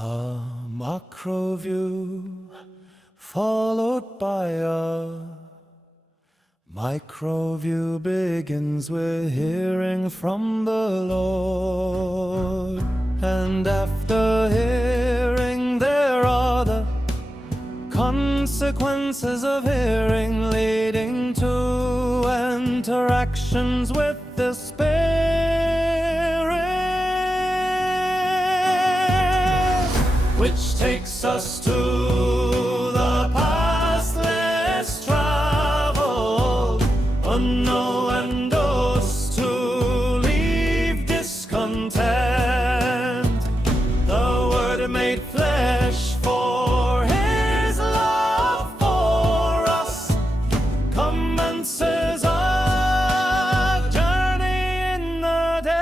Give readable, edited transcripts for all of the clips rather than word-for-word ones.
A macro view followed by a micro view begins with hearing from the Lord. And after hearing, there are the consequences of hearing, leading to interactions with the Spirit, which takes us to the path less traveled, unknown doors to leave discontent. The Word made flesh for His love for us commences a journey in the day.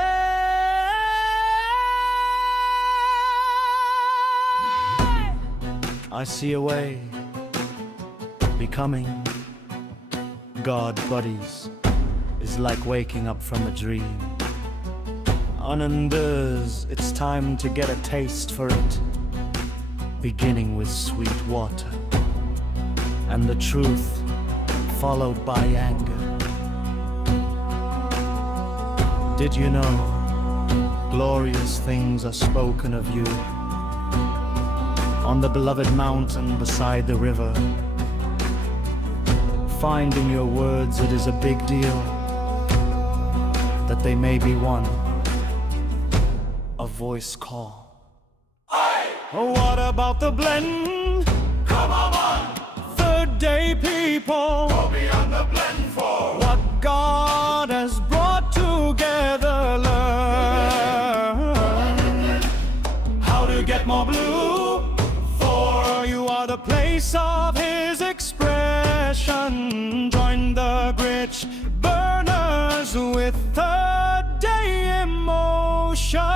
I see a way, becoming God buddies is like waking up from a dream. Ununder's, it's time to get a taste for it, beginning with sweet water and the truth followed by anger. Did you know glorious things are spoken of you on the beloved mountain beside the river? Find in your words it is a big deal that they may be one. A voice call. Aye. Oh, what about the blend? Come on. Third day people. Go beyond the blend for what God has brought together. Learn how to get more blue, for you are the place of His expression. Join the bridge burners with third day emotions,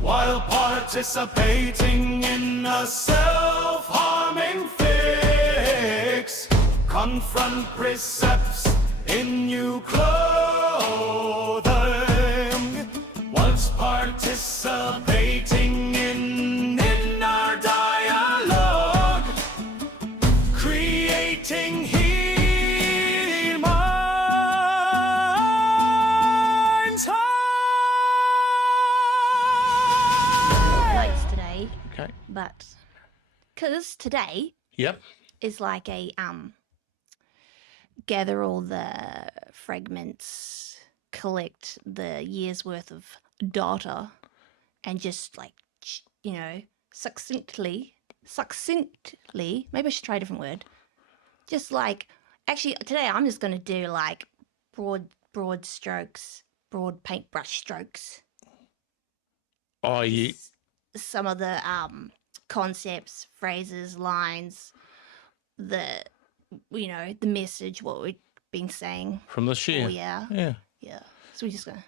while participating in a self-harming fix. Confront precepts in new clothing, whilst participating in our dialogue, creating healed minds. Notes today, Okay. but because today Yep. is like a gather all the fragments, collect the year's worth of data, and just like succinctly, maybe I should try a different word. Just like, actually today I'm just going to do like broad strokes, broad paintbrush strokes. Oh, you. Some of the concepts, phrases, lines, the message, what we've been saying. From this year. Oh yeah. Yeah. So we're just gonna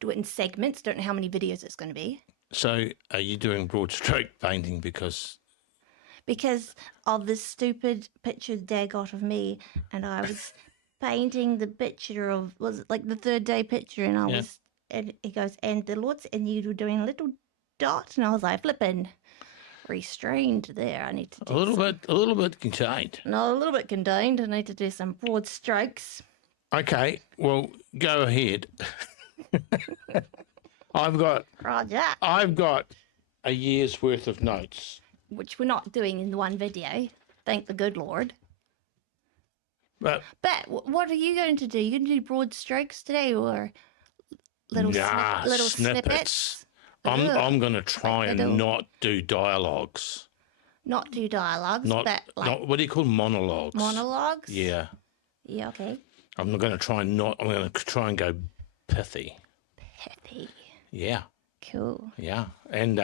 do it in segments. Don't know how many videos it's going to be So are you doing broad stroke painting because of this stupid picture Dad got of me, and I was painting the picture of, was it like the third day picture, and and he goes, and the Lord's, and you were doing a little dot, and I was like, flipping restrained there. I need to do a little bit contained? No, a little bit contained. I need to do some broad strokes. Okay, well, go ahead. I've got Roger. a year's worth of notes. Which we're not doing in one video. Thank the good Lord. But what are you going to do? You going to do broad strokes today, or little snippets? I'm going to try and little- not do dialogues. Not do dialogues, but like Not what do you call monologues? monologues? Yeah. Yeah, okay. I'm not going to try and I'm going to try and go pithy. Pithy. Yeah. Cool. Yeah. And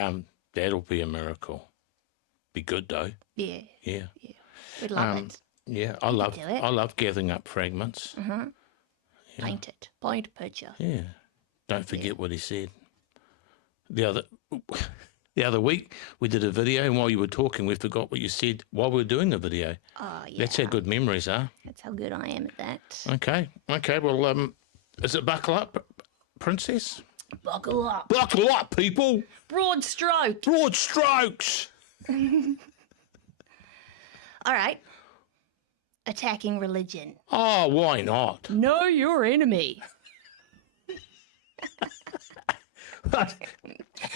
that'll be a miracle. Be good though. Yeah. Yeah. We'd love it. Yeah. do it. I love gathering up fragments. Paint it. Paint a picture. Yeah. Don't forget what he said. The other week we did a video, and while you were talking, we forgot what you said while we were doing the video. Oh, yeah. That's how good memories are. That's how good I am at that. Okay. Well, is it buckle up, princess? Buckle up. Buckle up, people. Broad stroke. Broad strokes. All right. Attacking religion. Oh, why not? Know your enemy.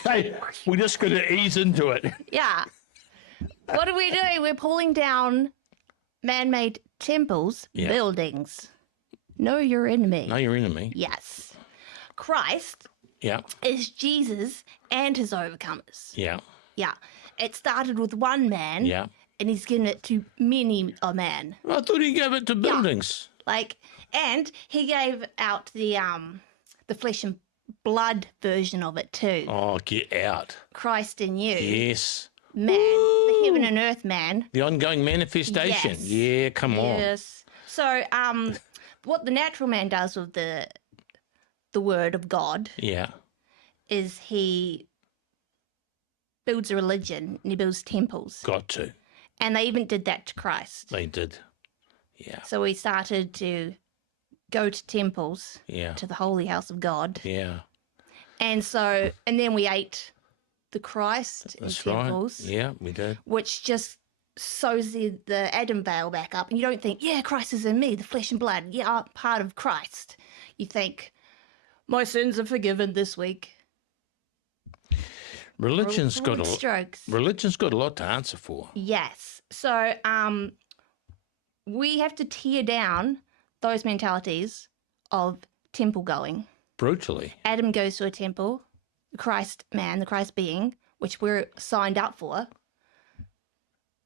Hey, we're just going to ease into it. Yeah. What are we doing? We're pulling down man-made temples, Yeah. buildings. Know your enemy. Know your enemy. Yes. Christ Yeah, is Jesus and his overcomers. yeah, Yeah. It started with one man. yeah. And he's given it to many a man. I thought he gave it to buildings. And he gave out the flesh and blood version of it too. Oh, get out. Christ in you. Yes. Man, the heaven and earth man. The ongoing manifestation. Yes. Yeah, come on. Yes. So, what the natural man does with the word of God Yeah, is he builds a religion and he builds temples. got to. And they even did that to Christ. They did. Yeah, So we started to go to temples, yeah, to the holy house of God. yeah. And then we ate the Christ in That's right. temples, Yeah, we did. which just sews the Adam veil back up. And you don't think, yeah, Christ is in me, the flesh and blood. Yeah, I'm part of Christ. You think, my sins are forgiven this week. Religion's got Broad a strokes. religion's got a lot to answer for. Yes. So we have to tear down those mentalities of temple going. Brutally. Adam goes to a temple, the Christ man, the Christ being, which we're signed up for.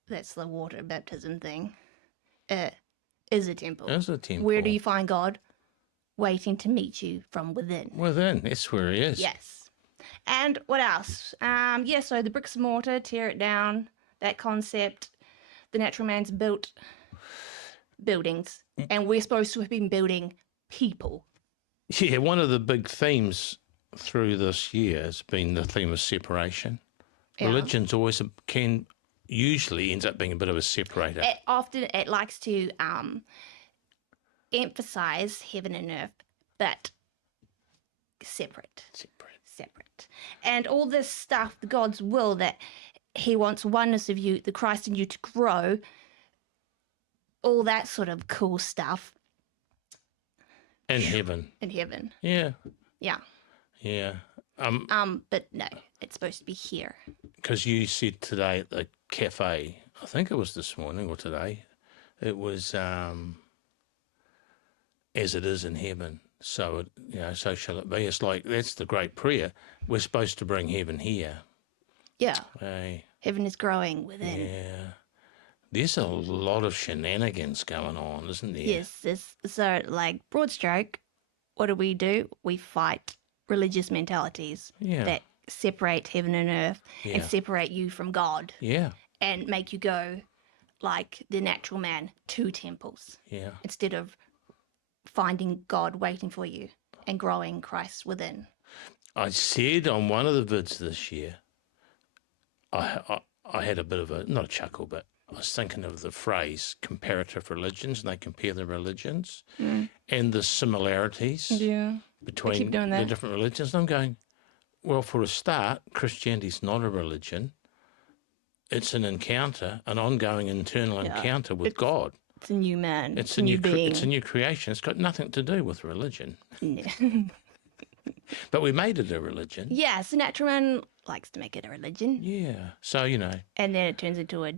That's the water baptism thing. Is a temple. There's a temple. Where do you find God? Waiting to meet you from within. Within. That's where he is. Yes. And what else? So the bricks and mortar, tear it down, that concept. The natural man's built buildings, and we're supposed to have been building people. Yeah, one of the big themes through this year has been the theme of separation. Yeah. Religion's always usually ends up being a bit of a separator. It likes to emphasize heaven and earth, but separate. And all this stuff, the God's will, that he wants oneness of you, the Christ in you to grow, all that sort of cool stuff. In heaven. In heaven. Yeah. Yeah. Yeah. But no, it's supposed to be here. Because you said today at the cafe, I think it was this morning or today, it was as it is in heaven, so so shall it be. It's like that's the great prayer. We're supposed to bring heaven here. Yeah. Hey, Heaven is growing within. yeah. There's a lot of shenanigans going on, isn't there? Yes. So, like, broad stroke, what do? We fight religious mentalities Yeah. that separate heaven and earth Yeah. and separate you from God Yeah. and make you go, like the natural man, to temples Yeah. instead of finding God waiting for you and growing Christ within. I said on one of the vids this year, I had a bit of not a chuckle, but I was thinking of the phrase comparative religions, and they compare the religions and the similarities Yeah. between keep doing the that. different religions. And I'm going, well, for a start, Christianity's not a religion. It's an encounter, an ongoing internal encounter with God. It's a new man. It's a new being. it's a new creation. It's got nothing to do with religion. Yeah. But we made it a religion. Yes, the natural man likes to make it a religion. Yeah. So, And then it turns into a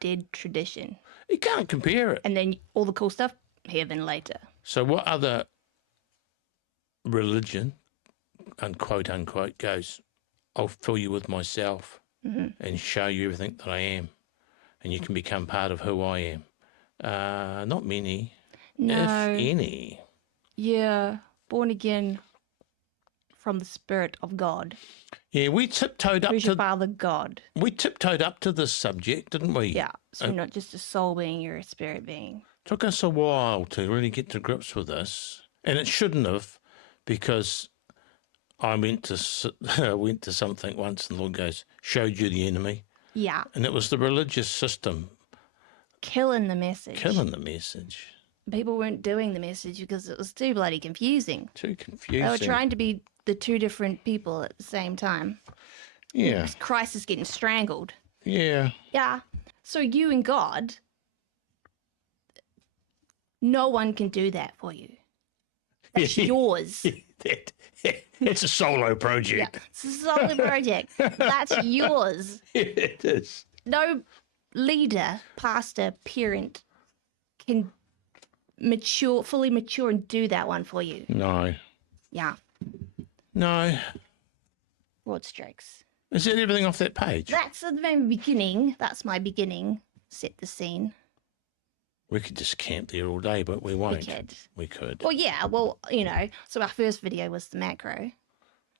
dead tradition. you can't compare it. And then all the cool stuff, heaven later. So what other religion, unquote, unquote, goes, I'll fill you with myself and show you everything that I am, and you can become part of who I am? Not many, No. if any. Yeah. Born again from the Spirit of God. Yeah, we tiptoed up Who's your to Father God? this subject, didn't we? Yeah. So you're not just a soul being, you're a spirit being. Took us a while to really get to grips with this, and it shouldn't have, because I went to something once, and the Lord goes, showed you the enemy, Yeah. and it was the religious system Killing the message. killing the message. People weren't doing the message because it was too bloody confusing. Too confusing. They were trying to be the two different people at the same time. Yeah. Christ is getting strangled. Yeah. Yeah. So you and God, no one can do that for you. That's yours. It's a solo Yeah, project. it's a solid project. That's yours. It is. No leader, pastor, parent can fully mature and do that one for you. No. Yeah, No. broad strokes. Is that everything off that page? That's the very beginning. That's my beginning. Set the scene. We could just camp there all day, but we won't. We could. Well, yeah. Well, you know. So our first video was the macro.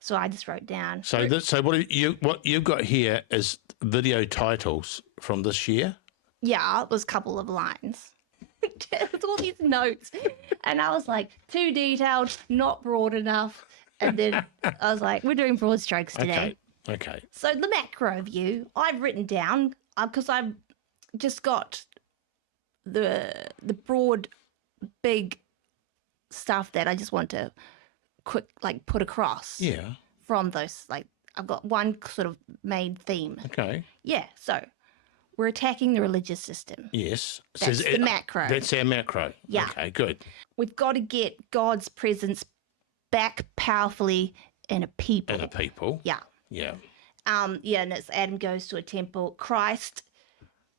So I just wrote down. So what you've got here is video titles from this year? Yeah, it was a couple of lines. With all these notes. And I was like, too detailed, not broad enough. And then I was like, we're doing broad strokes today. Okay. So the macro view, I've written down, because I've just got the broad, big stuff that I just want to put across. Yeah. From those, I've got one sort of main theme. Okay. Yeah, so we're attacking the religious system. Yes. That's the macro. That's our macro. Yeah. Okay, good. We've got to get God's presence back powerfully in a people. And a people. Yeah. Yeah. Yeah, and it's Adam goes to a temple. Christ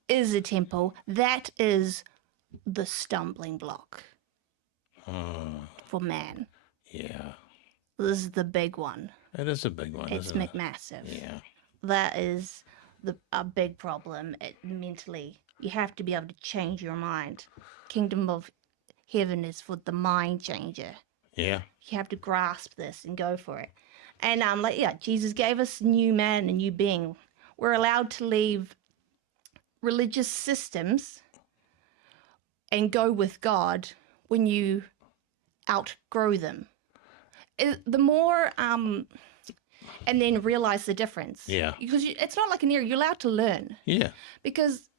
is a temple. That is the stumbling block for man. Yeah. This is the big one. It is a big one, It's isn't it? massive. Yeah. That is a big problem. Mentally, you have to be able to change your mind. Kingdom of heaven is for the mind changer. Yeah. You have to grasp this and go for it. And Jesus gave us a new man, a new being. We're allowed to leave religious systems and go with God when you outgrow them. The more, and then realize the difference. Yeah. Because it's not like an era. You're allowed to learn. Yeah. Because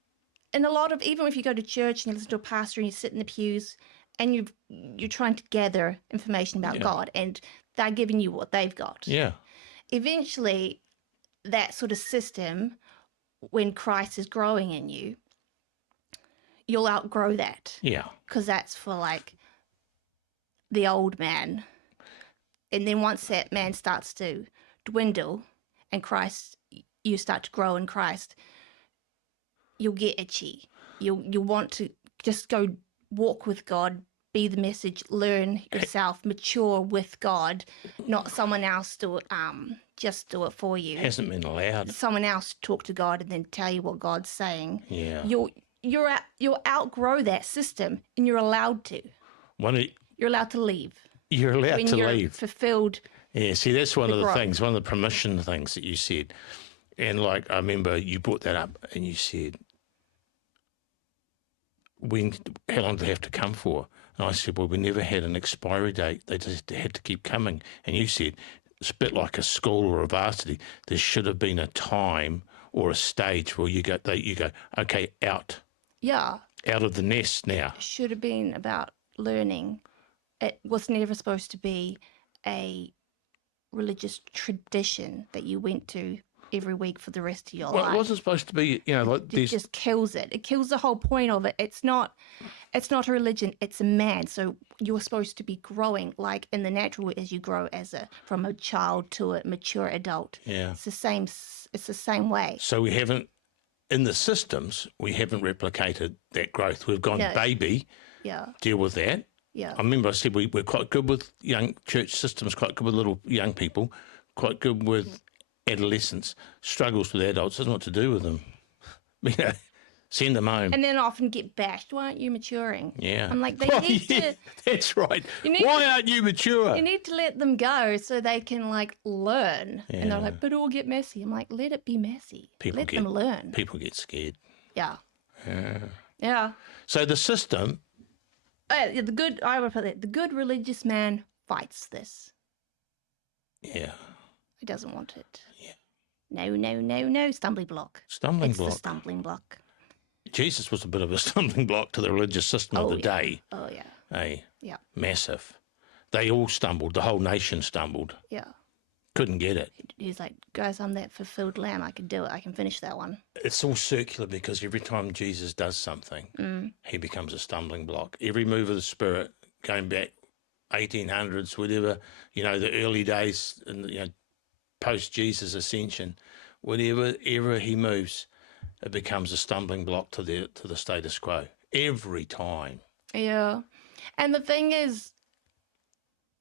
in a lot of, even if you go to church and you listen to a pastor and you sit in the pews and you're trying to gather information about God, and they're giving you what they've got. Yeah. Eventually, that sort of system, when Christ is growing in you, you'll outgrow that. Yeah. Because that's for the old man. And then once that man starts to dwindle and you start to grow in Christ, you'll get itchy. You'll want to just go walk with God, be the message, learn yourself, mature with God, not someone else do it, just do it for you. Hasn't been allowed. Someone else talk to God and then tell you what God's saying. Yeah. You'll outgrow that system, and you're allowed to. You're allowed to leave. You're allowed when to you're leave. Fulfilled. Yeah, see, that's one of the growth. things, one of the permission things that you said. And I remember you brought that up and you said, how long do they have to come for? And I said, well, we never had an expiry date. They just had to keep coming. And you said, it's a bit like a school or a varsity. There should have been a time or a stage where you go, okay, out. Yeah. Out of the nest now. Should have been about learning. It was never supposed to be a religious tradition that you went to every week for the rest of your life. Well, it wasn't supposed to be, It just kills it. It kills the whole point of it. It's not a religion. It's a man. So you're supposed to be growing, like in the natural, as you grow from a child to a mature adult. Yeah. It's the same. It's the same way. So we haven't, in the systems, we haven't replicated that growth. We've gone baby. Yeah. Deal with that. Yeah. I remember I said we're quite good with young church systems, quite good with little young people, quite good with adolescents, struggles with adults, doesn't know what to do with them. Send them home. And then often get bashed. Why aren't you maturing? Yeah. I'm like, they need to. That's right. Why aren't you mature? You need to let them go so they can learn. Yeah. And they're like, but it will get messy. I'm like, let it be messy. Let them learn. People get scared. Yeah. Yeah. Yeah. So the system. I would put it, the good religious man fights this. Yeah. He doesn't want it. Yeah. No, stumbling block. Stumbling It's block. the stumbling block. Jesus was a bit of a stumbling block to the religious system of the day. Oh, yeah. Hey. Yeah. Massive. They all stumbled. The whole nation stumbled. Yeah. Couldn't get it. He's like, guys, I'm that fulfilled lamb. I can do it. I can finish that one. It's all circular because every time Jesus does something, he becomes a stumbling block. Every move of the Spirit, going back 1800s, whatever, the early days, and post Jesus ascension, whatever ever he moves, it becomes a stumbling block to the status quo every time. Yeah. And the thing is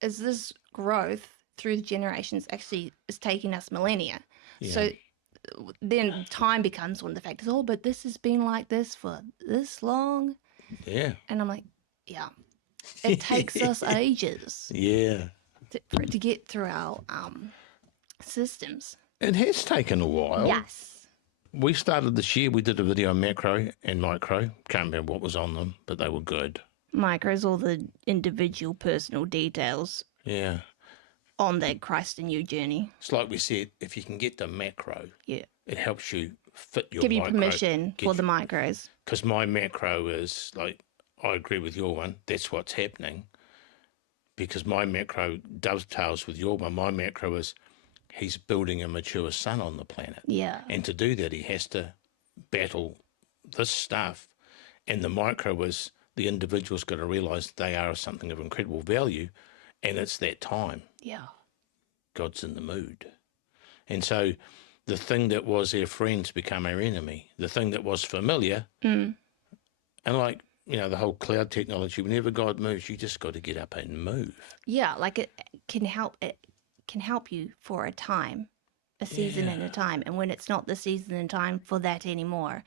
this growth through the generations actually is taking us millennia. Yeah. So then time becomes one of the factors. Oh, but this has been like this for this long. Yeah. And I'm like, yeah, it takes us ages Yeah. for it to get through our systems. It has taken a while. Yes. We started this year, we did a video on macro and micro. Can't remember what was on them, but they were good. Micro's all the individual personal details Yeah. on that Christ in you journey. It's like we said, if you can get the macro, Yeah. it helps you fit your Give you micro. permission for the micros. Because my macro is like, I agree with your one, that's what's happening. Because my macro dovetails with your one. My macro is he's building a mature son on the planet. Yeah. And to do that, he has to battle this stuff. And the micro is the individual's got to realise they are something of incredible value, and it's that time. Yeah. God's in the mood. And so the thing that was our friends become our enemy. The thing that was familiar, and like, the whole cloud technology, whenever God moves, you just got to get up and move. Yeah, like it can help you for a time, a season and a time. And when it's not the season and time for that anymore,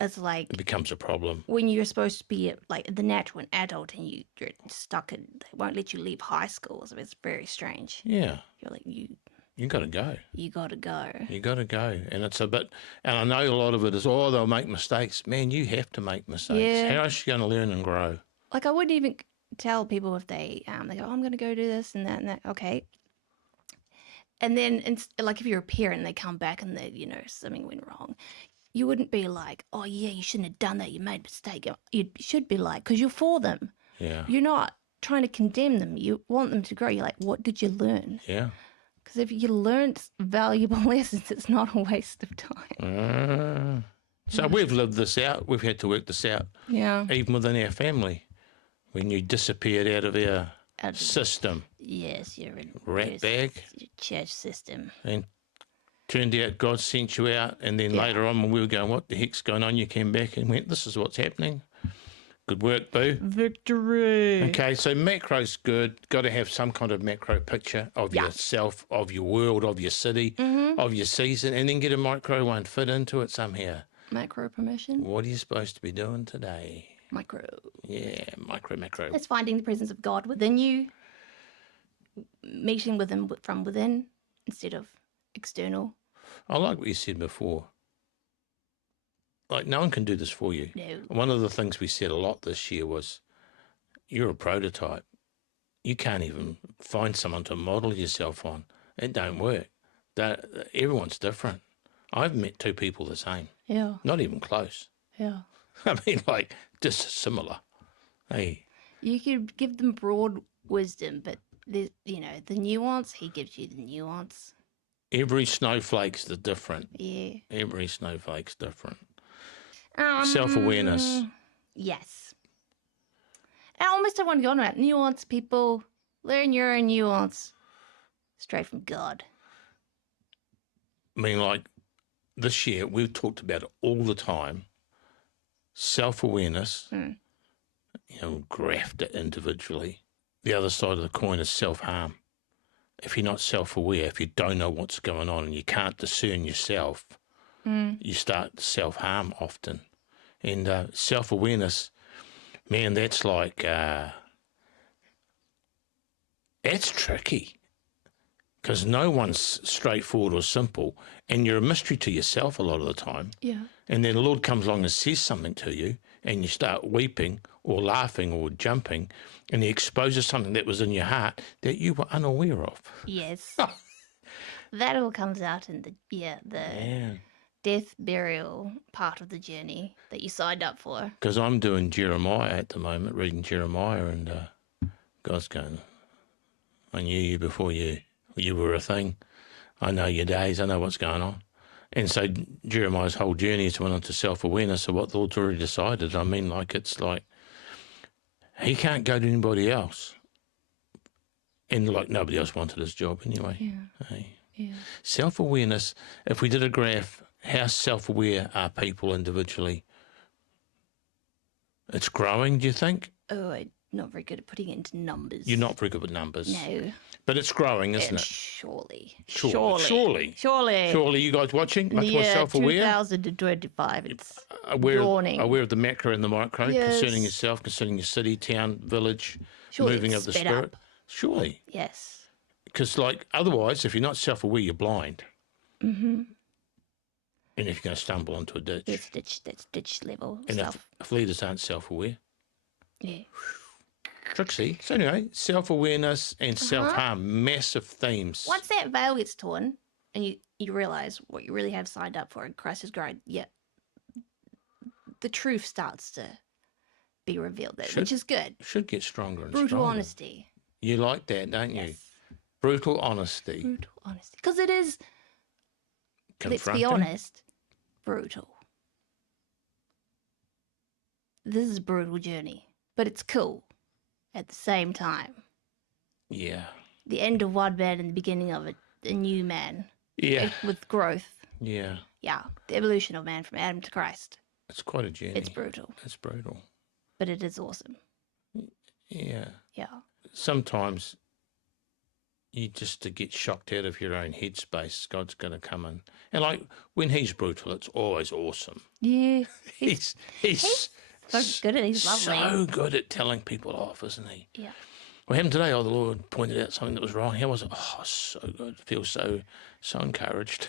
it's like It becomes a problem. when you're supposed to be like the natural adult and you're stuck in, they won't let you leave high school. So it's very strange. Yeah. You're like, You got to go. you got to go. You got to go. And it's a bit, and I know a lot of it is, they'll make mistakes. Man, you have to make mistakes. Yeah. How else are you going to learn and grow? Like I wouldn't even tell people if they go, oh, I'm going to go do this and that and that. Okay. And then like if you're a parent and they come back and they, something went wrong, you wouldn't be like, oh yeah, you shouldn't have done that. You made a mistake. You should be like, because you're for them. Yeah. You're not trying to condemn them. You want them to grow. You're like, what did you learn? Yeah. Because if you learned valuable lessons, it's not a waste of time. So we've lived this out. We've had to work this out, Yeah. even within our family. When you disappeared out of our system, Yes, you're in rat bag, your church system. and turned out God sent you out, and then later on when we were going, what the heck's going on, you came back and went, this is what's happening. Good work, boo. Victory. Okay, so macro's good. Got to have some kind of macro picture of yourself, of your world, of your city, of your season, and then get a micro one, fit into it somehow. Macro permission. What are you supposed to be doing today? Micro. Yeah, macro. It's finding the presence of God within you, meeting with Him from within instead of external. I like what you said before. Like, no one can do this for you. No. One of the things we said a lot this year was, you're a prototype. You can't even find someone to model yourself on. It don't work. Everyone's different. I've met two people the same. Yeah. Not even close. Yeah. I mean, like, just similar. Hey. You could give them broad wisdom, but the nuance, He gives you the nuance. Every snowflake's different. Yeah. Every snowflake's different. Self-awareness. Yes. And almost everyone going about nuance, people. Learn your own nuance. Straight from God. I mean, like, this year, we've talked about it all the time. Self-awareness, graft it individually. The other side of the coin is self-harm. If you're not self-aware, if you don't know what's going on and you can't discern yourself, you start self-harm often. And self-awareness, man, that's like, that's tricky. Because no one's straightforward or simple, and you're a mystery to yourself a lot of the time. Yeah. And then the Lord comes along and says something to you, and you start weeping or laughing or jumping, and He exposes something that was in your heart that you were unaware of. Yes. That all comes out in the death, burial part of the journey that you signed up for. Because I'm doing Jeremiah at the moment, reading Jeremiah, and God's going, I knew you before you were a thing. I know your days. I know what's going on. And so Jeremiah's whole journey is went on to self-awareness of what the Lord's already decided. I mean, like, it's like he can't go to anybody else. And, like, nobody else wanted his job anyway. Yeah. Hey. Yeah. Self-awareness, if we did a graph, how self-aware are people individually? It's growing, do you think? Oh, I'm not very good at putting it into numbers. You're not very good with numbers. No. But it's growing, isn't it? Surely. Surely. Surely, you guys watching? Much more self-aware? 2025. It's aware dawning. of the macro and the micro, Yes. concerning yourself, concerning your city, town, village, Surely moving it's of the sped spirit. up. Surely. Yes. Because, like, otherwise, if you're not self-aware, you're blind. Mm-hmm. And if you're going to stumble into a ditch. That's ditch level And stuff. if leaders aren't self-aware. Yeah. Trixie. So anyway, self-awareness and self-harm, massive themes. Once that veil gets torn and you realise what you really have signed up for and Christ has grown, the truth starts to be revealed, which is good. Should get stronger and Brutal stronger. honesty. You like that, don't you? Yes. Brutal honesty. Brutal honesty. Because it is, let's be Confronting. honest, brutal. This is a brutal journey, but it's cool at the same time. Yeah. The end of one man and the beginning of a new man Yeah. with growth. Yeah. Yeah, the evolution of man from Adam to Christ. It's quite a journey. It's brutal, It's brutal. but it is awesome. Yeah. Yeah. Sometimes you just to get shocked out of your own headspace, God's going to come in. And like when he's brutal, it's always awesome. Yeah. He's so good at it. He's lovely. so good at telling people off, isn't he? Yeah. What happened today? Oh, the Lord pointed out something that was wrong. How was it? Oh, so good. Feel so encouraged.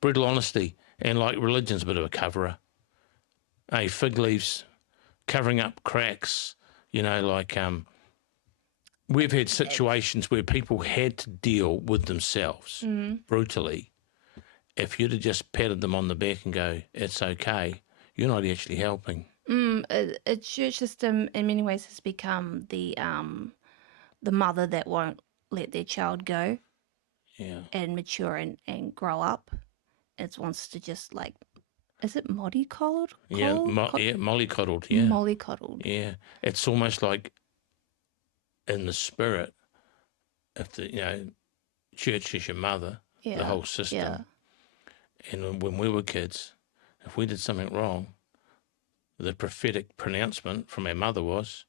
Brutal honesty. And like religion's a bit of a coverer. Hey, fig leaves, covering up cracks, like we've had situations where people had to deal with themselves brutally. If you'd have just patted them on the back and go, it's okay, you're not actually helping. A church system in many ways has become the mother that won't let their child go and mature and grow up. It wants to just like, is it mollycoddled? Mollycoddled, yeah. Mollycoddled. Yeah. It's almost like in the spirit, if the, church is your mother, the whole system. Yeah. And when we were kids, if we did something wrong, the prophetic pronouncement from our mother was,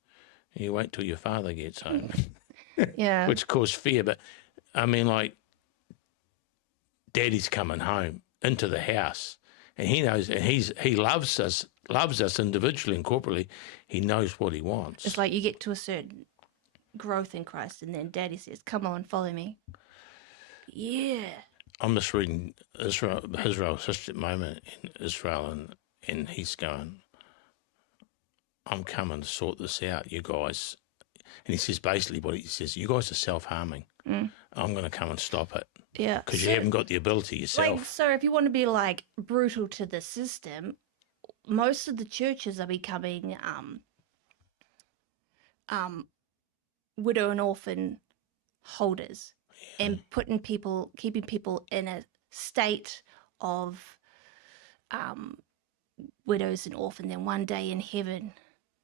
you wait till your father gets home. Yeah. Which caused fear. But, I mean, like, Daddy's coming home into the house, and he knows, and he loves us individually and corporately. He knows what he wants. It's like you get to a certain growth in Christ, and then Daddy says, come on, follow me. Yeah. I'm just reading Israel's history moment in Israel, and he's going, I'm coming to sort this out, you guys. And he says basically what he says, you guys are self-harming. I'm going to come and stop it. Yeah. Because you haven't got the ability yourself. Like, so if you want to be like brutal to the system, most of the churches are becoming widow and orphan holders and keeping people in a state of widows and orphan. Then one day in heaven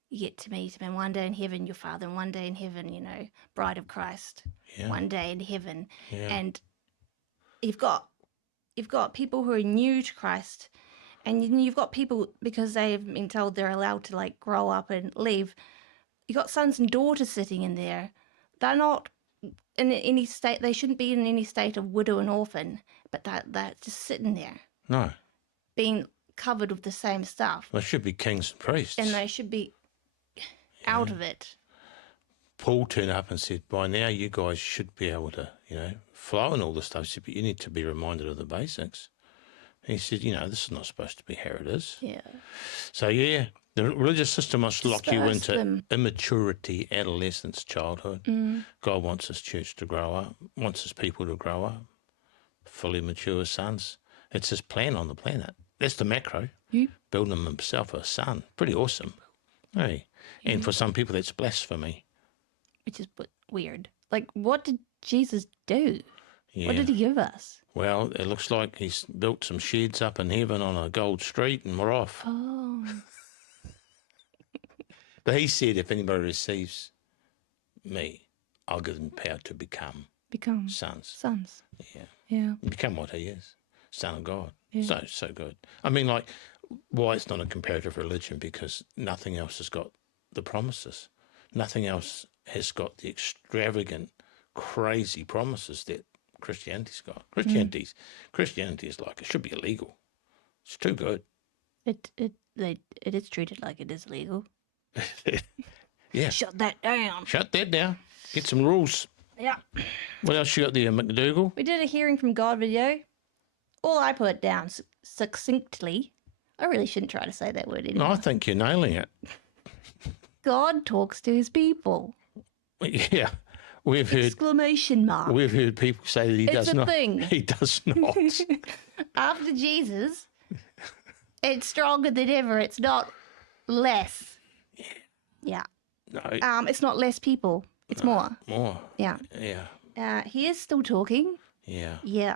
you get to meet him, and one day in heaven your father, and one day in heaven, bride of Christ. One day in heaven. And you've got people who are new to Christ, and you've got people, because they've been told they're allowed to like grow up and leave, you've got sons and daughters sitting in there. They're not in any state, they shouldn't be in any state of widow and orphan, but they're just sitting there. No. Being covered with the same stuff. They should be kings and priests. And they should be out of it. Paul turned up and said, by now you guys should be able to, flow and all this stuff. He said, but you need to be reminded of the basics. And he said, this is not supposed to be how it is. Yeah. So, the religious system must lock you Disperse into them. immaturity, adolescence, childhood. God wants his church to grow up, wants his people to grow up, fully mature sons. It's his plan on the planet. That's the macro. Building him himself a son. Pretty awesome. Hey. And for some people, that's blasphemy. Which is weird. Like, what did Jesus do? Yeah. What did he give us? Well, it looks like he's built some sheds up in heaven on a gold street and we're off. Oh. But he said, if anybody receives me, I'll give them power to become Become sons. sons. Yeah. Yeah. Become what he is, Son of God. Yeah. So good. I mean, like, why it's not a comparative religion? Because nothing else has got the promises. Nothing else has got the extravagant, crazy promises that Christianity's got. Christianity is like, it should be illegal. It's too good. It is treated like it is illegal. Yeah. Shut that down. Shut that down. Get some rules. Yeah. What else you got there, McDougal? We did a hearing from God video. All I put down succinctly. I really shouldn't try to say that word anymore. No, I think you're nailing it. God talks to his people. Yeah. We've heard Exclamation mark. We've heard people say that he does a not. thing. He does not. After Jesus, it's stronger than ever. It's not less. Yeah. No. It's not less people. It's more. More. Yeah. Yeah. He is still talking. Yeah. Yeah.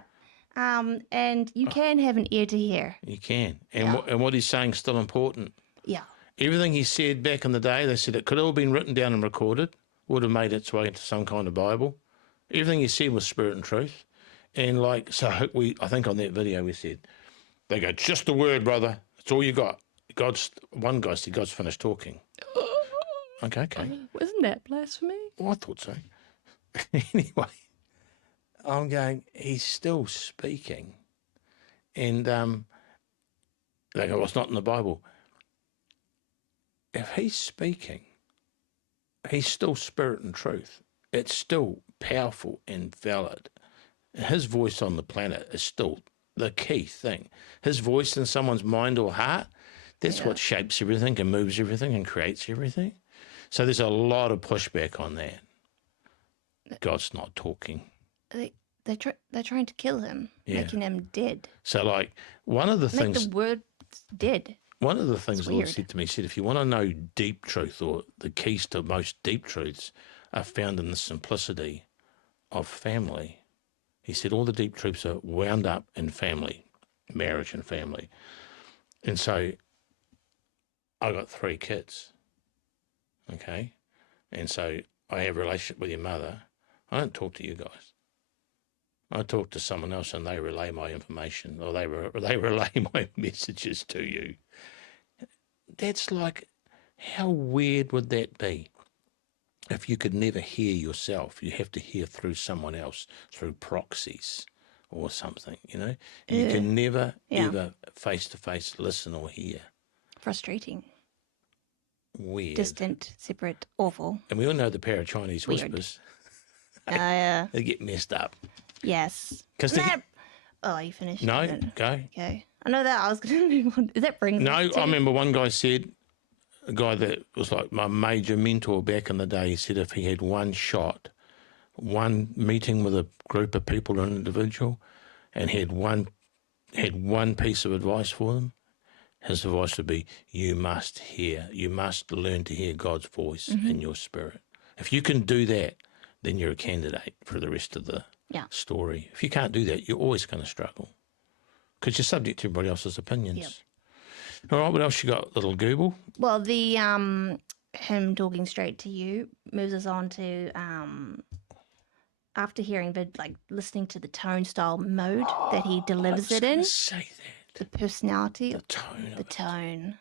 And you can have an ear to hear. You can. And and what he's saying is still important. Yeah. Everything he said back in the day, they said it could have all been written down and recorded, would have made its way into some kind of Bible. Everything he said was spirit and truth. And like, so I think on that video we said, they go, just the word, brother. That's all you got. One guy said, God's finished talking. Okay. Wasn't that blasphemy? Well, I thought so. Anyway, I'm going, he's still speaking. And they go, well, it's not in the Bible. If he's speaking, he's still spirit and truth. It's still powerful and valid. His voice on the planet is still the key thing. His voice in someone's mind or heart, that's what shapes everything and moves everything and creates everything. So there's a lot of pushback on that. God's not talking. They're trying to kill him, making him dead. So like one of the Make things the word dead. One of the things the Lord weird. said to me, he said, if you want to know deep truth or the keys to most deep truths are found in the simplicity of family. He said all the deep truths are wound up in family, marriage and family. And so I got 3 kids, okay? And so I have a relationship with your mother. I don't talk to you guys. I talk to someone else and they relay my information or they relay my messages to you. That's like, how weird would that be? If you could never hear yourself, you have to hear through someone else, through proxies or something, you know? You can never, ever face-to-face listen or hear. Frustrating. Weird. Distant, separate, awful. And we all know the pair of Chinese Weird. whispers. Yeah. They get messed up. Yes. 'Cause they get- Oh, you finished? No, Then. go. Okay. I know that. I was going to move on. Is that brings No, us to... I remember one guy said, a guy that was like my major mentor back in the day, he said if he had one shot, one meeting with a group of people or an individual, and had one piece of advice for them, his advice would be, you must learn to hear God's voice in your spirit. If you can do that, then you're a candidate for the rest of the story. If you can't do that, you're always going to struggle because you're subject to everybody else's opinions. Yep. All right, what else you got, little Google? Well, the him talking straight to you moves us on to after hearing listening to the tone style mode that he delivers it in. Say that. The personality. The tone. The tone.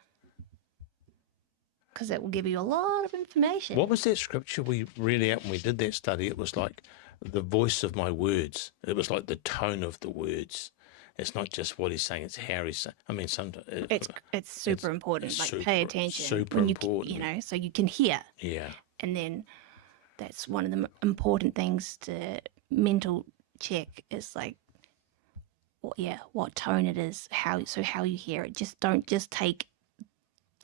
Because it will give you a lot of information. What was that scripture we read out when we did that study? It was like the voice of my words. It was like the tone of the words. It's not just what he's saying; it's how he's saying. I mean, sometimes it's super important. it's Like super- pay attention. super when important. You know, so you can hear. Yeah, And then that's one of the important things to mental check is like, what tone it is, how you hear it. Don't just take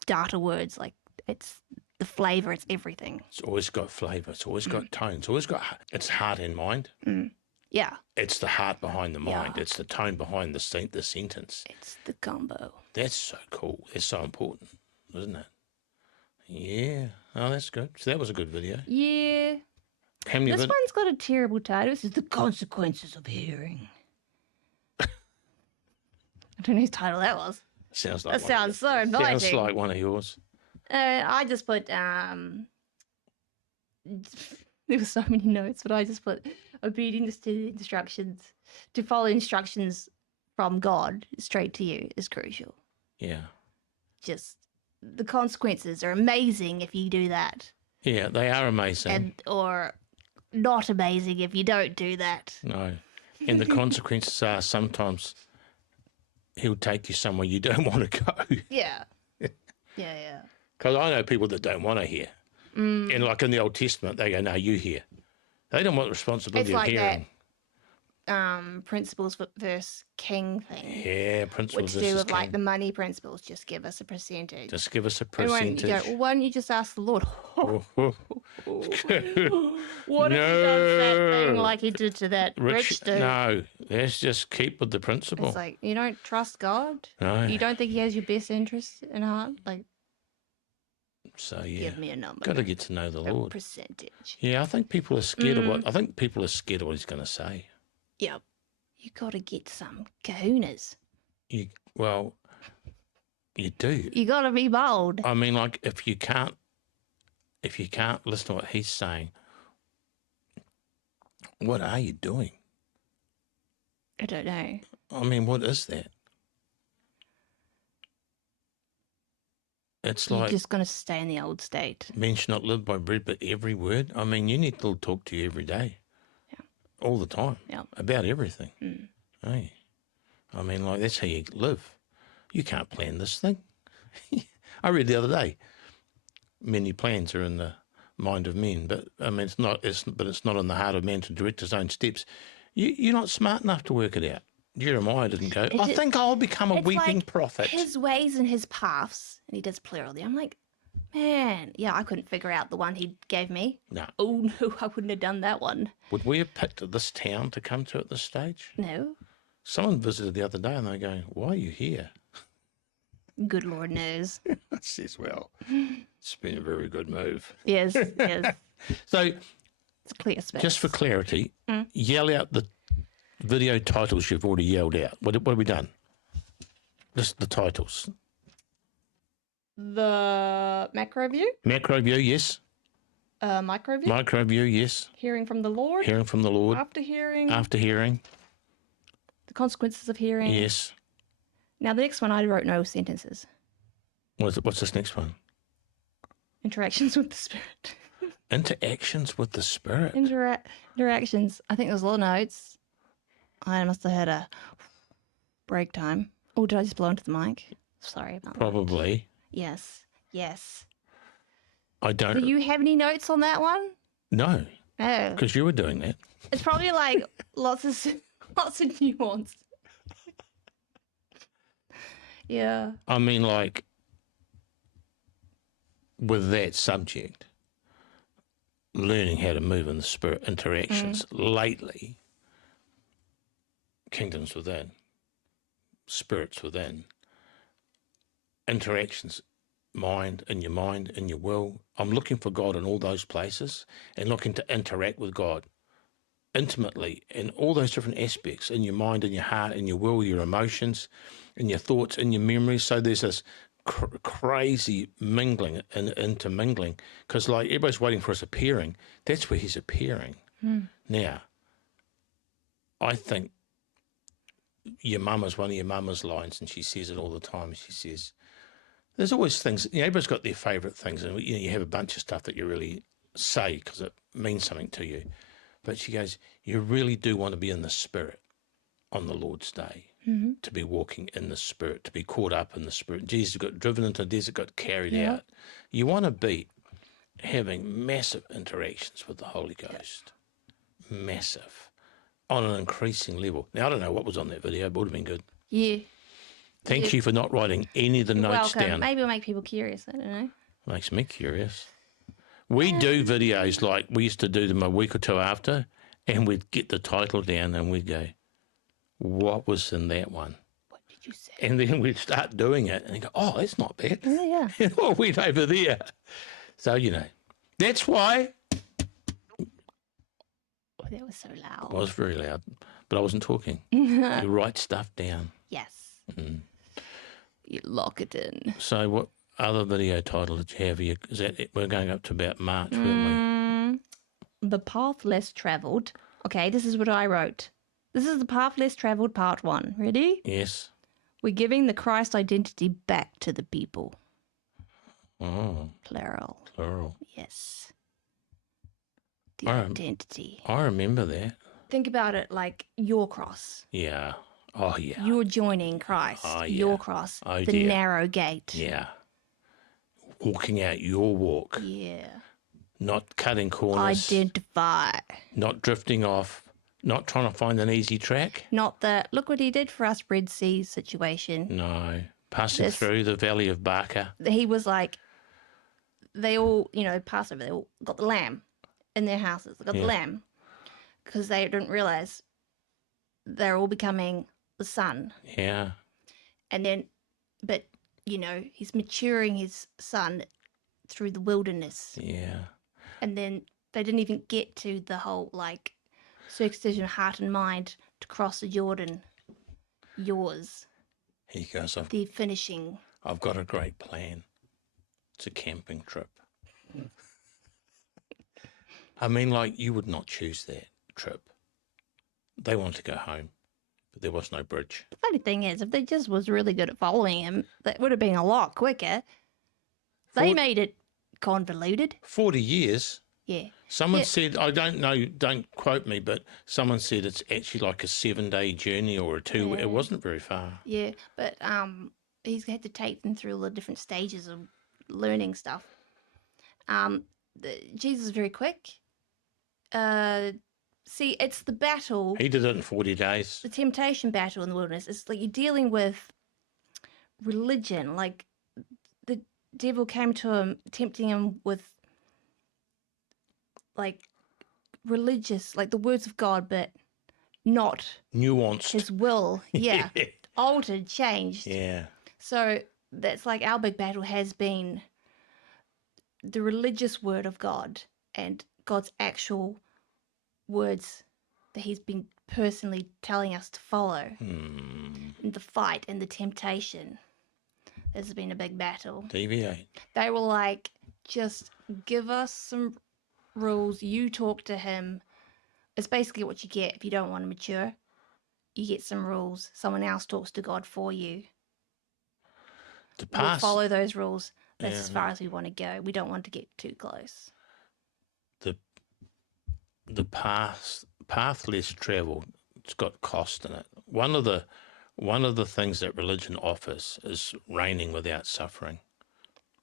data words, like it's the flavor, it's everything. it's always got flavour. It's always got tone. It's always got it's heart and mind. Yeah, It's the heart behind the mind. Yeah. It's the tone behind the sentence. it's the combo. That's so cool. That's so important, isn't it? Yeah. Oh, that's good. So that was a good video. Yeah. How many This vid- one's got a terrible title. This is The Consequences of Hearing. I don't know whose title that was. Sounds like That sounds so inviting. Sounds like one of yours. I just put there were so many notes, but I just put obedience to instructions, to follow instructions from God straight to you is crucial. Yeah. Just the consequences are amazing if you do that, Yeah, they are amazing. and or not amazing if you don't do that. No. And the consequences are sometimes he'll take you somewhere you don't want to go. Yeah. Yeah. Because I know people that don't want to hear. And like in the Old Testament, they go, no, you hear. They don't want the responsibility It's of like hearing. that principles versus king thing. Yeah, principles Which to versus do with like king. the money principles, just give us a percentage. Just give us a And when you percentage. go, well, why don't you just ask the Lord? Oh, oh. What if he does that thing No. like he did to that rich dude? No, let's just keep with the principle. It's like, you don't trust God? No. You don't think he has your best interest in heart? Like, So yeah, give me a number. got to get to know the a Lord. percentage. Yeah, I think people are scared of what. I think people are scared of what he's going to say. Yep. You got to get some kahunas. You do. You got to be bold. I mean, like if you can't listen to what he's saying, what are you doing? I don't know. I mean, what is that? It's You're like just going to stay in the old state. men should not live by bread, but every word. I mean, you need to talk to you every day. Yeah. All the time. Yeah. About everything. Mm. Hey. I mean, like, that's how you live. You can't plan this thing. I read the other day, many plans are in the mind of men, but I mean, it's not in the heart of man to direct his own steps. You're not smart enough to work it out. Jeremiah didn't go, I think I'll become a It's weeping like prophet. his ways and his paths, and he does plural there. I'm like, man, yeah, I couldn't figure out the one he gave me. No. Oh, no, I wouldn't have done that one. Would we have picked this town to come to at this stage? No. Someone visited the other day and they're going, why are you here? Good Lord knows. I says, well, it's been a very good move. Yes, yes. So It's clear space. just for clarity, yell out the video titles you've already yelled out. What have we done? Just the titles. The macro view, Macro view, yes. micro view, Micro view, yes. hearing from the Lord, Hearing from the Lord. after hearing, After hearing, the consequences of hearing. yes. Now, the next one, I wrote no sentences. What's this next one? Interactions with the Spirit. Interactions with the Spirit. Interactions. I think there's a lot of notes. I must have had a break time. Oh, did I just blow into the mic? Sorry about that. Probably. Yes. Yes. I don't. Do you have any notes on that one? No, No. because you were doing that. It's probably like lots of nuance. Yeah. I mean, like, with that subject, learning how to move in the Spirit, interactions, lately, kingdoms within, spirits within, interactions, in your will. I'm looking for God in all those places and looking to interact with God intimately in all those different aspects, in your mind, in your heart, in your will, your emotions, in your thoughts, in your memories. So there's this crazy mingling and intermingling, because like everybody's waiting for his appearing. That's where he's appearing. Now, I think your mama's one of your mama's lines, and she says it all the time. She says, there's always things, everybody's got their favourite things, and you have a bunch of stuff that you really say because it means something to you. But she goes, you really do want to be in the Spirit on the Lord's day, to be walking in the Spirit, to be caught up in the Spirit. Jesus got driven into the desert, got carried out. You want to be having massive interactions with the Holy Ghost. Massive. On an increasing level. Now, I don't know what was on that video, but it would have been good. Yeah. Thank you for not writing any of the notes Welcome. down. Maybe it'll make people curious. I don't know. Makes me curious. We do videos like we used to do them a week or two after, and we'd get the title down and we'd go, what was in that one? What did you say? And then we'd start doing it and you go, oh, that's not bad. Oh, yeah. And what went over there? So, that's why that was so It loud. was very loud, but I wasn't talking. You write stuff down. Yes. You lock it in. So what other video title did you have? Is that it? We're going up to about March, weren't The Path Less Travelled. Okay, this is what I wrote. This is the Path Less Travelled part 1. Ready? we? Yes. We're giving the Christ identity back to the people. Oh, Plural. plural. Yes. The I identity. I remember that. Think about it like your cross. Yeah. Oh, yeah. You're joining Christ. Oh, yeah. Your cross. Oh, the dear. narrow gate. Yeah. Walking out your walk, Yeah. not cutting corners, Identify. not drifting off, not trying to find an easy track. Not the look what he did for us Red Sea situation. No. Passing This- through the Valley of Baca. He was like, they all, passed over. They all got the lamb in their houses. They got Yeah. the lamb because they didn't realize they're all becoming the son. Yeah. And then, but, he's maturing his son through the wilderness. Yeah. And then they didn't even get to the whole, circumcision of heart and mind to cross the Jordan. Yours. He goes, The finishing. I've got a great plan. It's a camping trip. I mean, you would not choose that trip. They wanted to go home, but there was no bridge. The funny thing is, if they just was really good at following him, that would have been a lot quicker. They made it convoluted. 40 years. Yeah. Someone Yeah. said, I don't know, don't quote me, but someone said it's actually like a 7-day journey or a 2. Yeah. It wasn't very far. Yeah, but he's had to take them through all the different stages of learning stuff. Jesus is very quick. See, it's the battle, He did it in 40 days. the temptation battle in the wilderness. It's like you're dealing with religion. Like the devil came to him, tempting him with religious, the words of God, but not Nuanced. his will. Yeah, altered, changed. Yeah. So that's our big battle has been the religious word of God and God's actual words that he's been personally telling us to follow. And the fight and the temptation. This has been a big battle. Deviate. They were just give us some rules. You talk to him. It's basically what you get if you don't want to mature. You get some rules. Someone else talks to God for you. The We'll past, follow those rules. That's Yeah. as far as we want to go. We don't want to get too close. the path less travelled, it's got cost in it. One of the things that religion offers is reigning without suffering.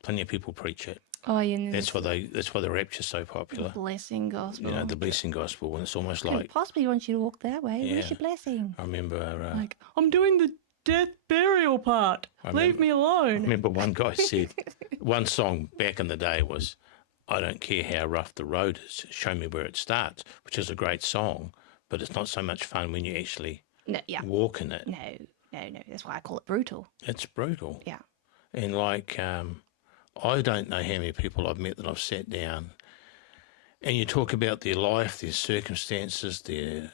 Plenty of people preach it. Oh, yeah. That's why the rapture's so popular. Blessing gospel. The blessing gospel, and it's almost I like possibly want you to walk that way. Yeah. Where's your blessing? I remember. I'm doing the death burial part. Leave me I alone. remember one guy said, one song back in the day was, "I don't care how rough the road is, show me where it starts," which is a great song, but it's not so much fun when you actually No, yeah. walk in it. No. That's why I call it brutal. It's brutal. Yeah. And I don't know how many people I've met that I've sat down and you talk about their life, their circumstances, their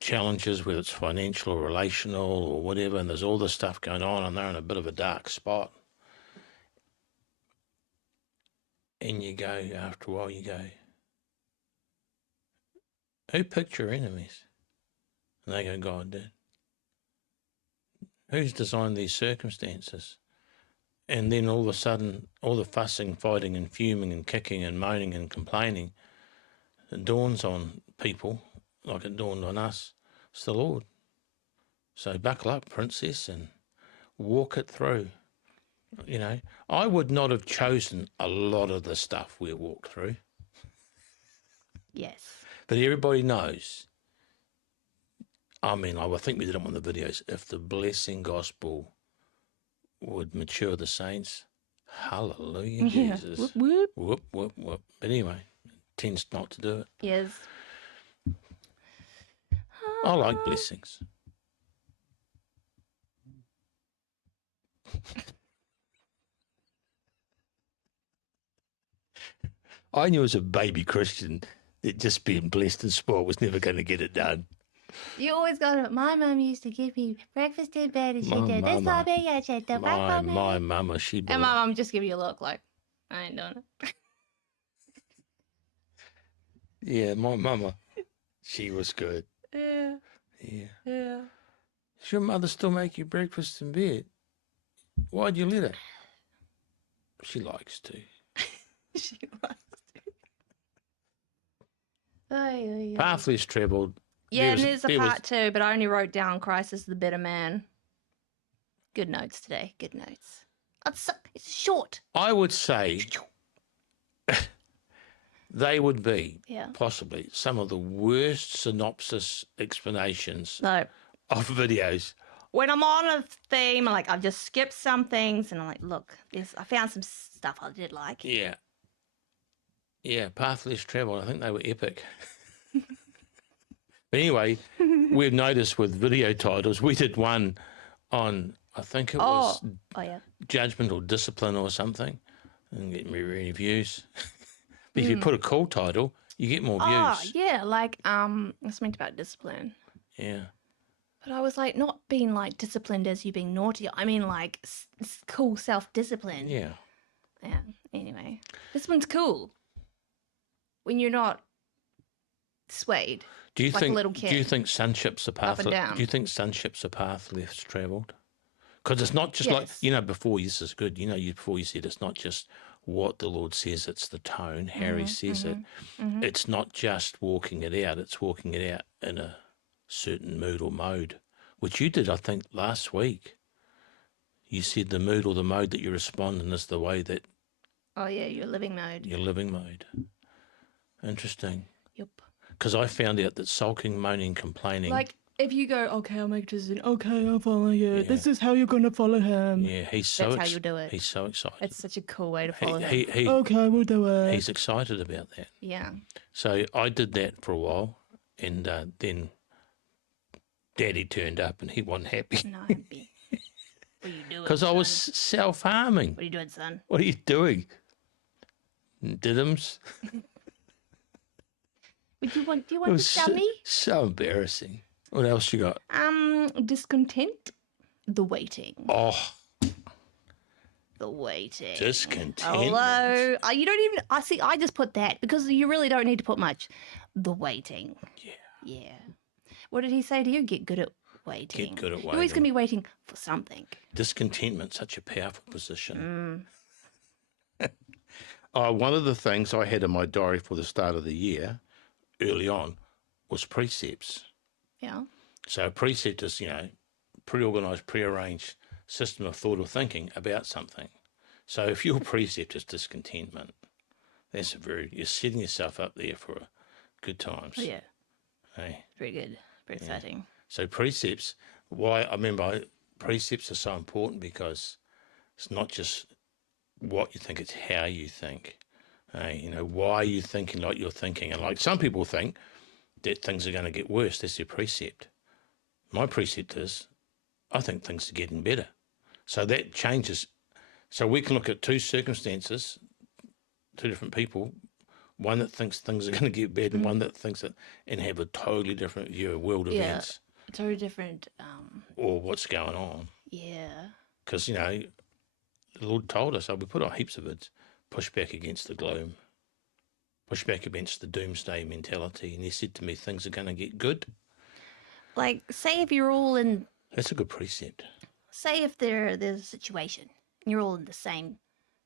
challenges, whether it's financial or relational or whatever, and there's all this stuff going on and they're in a bit of a dark spot. And you go, after a while, who picked your enemies? And they go, God did. Who's designed these circumstances? And then all of a sudden, all the fussing, fighting and fuming and kicking and moaning and complaining, it dawns on people like it dawned on us. It's the Lord. So buckle up, princess, and walk it through. I would not have chosen a lot of the stuff we walked through. Yes. But everybody knows. I think we did it on the videos. If the blessing gospel would mature the saints, hallelujah, Yeah. Jesus. Whoop, whoop. Whoop, whoop, whoop. But anyway, tends not to do it. Yes. I like blessings. I knew as a baby Christian that just being blessed and spoiled was never going to get it done. You always got it. My mum used to give me breakfast in bed, and she My did this mama. all day. I said the My mama, she and believed. my mum just give you a look like, I ain't doing it. Yeah, my mama, she was good. Yeah, Yeah. yeah. Does your mother still make you breakfast in bed? Why'd you let her? She likes to. She was. Ay. Path less travelled. Yeah, and there's a part two, but I only wrote down Christ is the better man. Good notes today. Good notes. It's short. I would say they would be Yeah. possibly some of the worst synopsis explanations No. of videos. When I'm on a theme, I've just skipped some things, and I'm like, look, I found some stuff I did like. Yeah. Yeah, path less travelled. I think they were epic. But anyway, we've noticed with video titles, we did one on, I think it was yeah. judgment or discipline or something, and get very many views. But if you put a cool title, you get more views. Yeah, it's meant about discipline. Yeah. But I was not being disciplined as you being naughty. I mean cool self-discipline. Yeah. Yeah. Anyway, this one's cool. When you're not swayed. Do you like think? a little kid. Do you think sunship's a path? Up and down. Do you think sunship's a path less travelled? Because it's not just Yes. before this is good. Before you said it's not just what the Lord says; it's the tone. Harry says it. It's not just walking it out; it's walking it out in a certain mood or mode, which you did, I think, last week. You said the mood or the mode that you respond in is the way that Oh yeah, your living mode. your living mode. Interesting. Yep. Because I found out that sulking, moaning, complaining. If you go, okay, I'll make a decision. Okay, I'll follow you. Yeah. This is how you're gonna follow him. Yeah, he's so. That's how you do it. He's so excited. It's such a cool way to follow him. He Okay, we'll do it. he's excited about that. Yeah. So I did that for a while, and then Daddy turned up, and he wasn't happy Not happy. What are you doing? because I was son? self-harming. What are you doing, son? What are you doing? Diddums? Do you want It to was tell me? so embarrassing. What else you got? Discontent. The waiting. Oh, The waiting. discontentment. Hello. You don't even. I see. I just put that because you really don't need to put much. The waiting. Yeah. Yeah. What did he say to you? Get good at waiting. Get good at You're always waiting. going to be waiting for something. Discontentment, such a powerful position. One of the things I had in my diary for the start of the year, early on, was precepts. Yeah. So a precept is, pre-organised, pre-arranged system of thought or thinking about something. So if your precept is discontentment, you're setting yourself up there for good times. Oh, yeah. Hey? Very good. Very exciting. So precepts are so important because it's not just what you think, it's how you think. Why are you thinking like you're thinking? And like some people think that things are going to get worse. That's their precept. My precept is, I think things are getting better. So that changes. So we can look at two circumstances, two different people, one that thinks things are going to get bad and one that thinks that, and have a totally different view of world events Totally different. or what's going on. Yeah. Because, the Lord told us, we put on heaps of it, push back against the gloom, push back against the doomsday mentality. And he said to me, things are going to get good. Say if you're all in, That's a good precept. say if there's a situation, and you're all in the same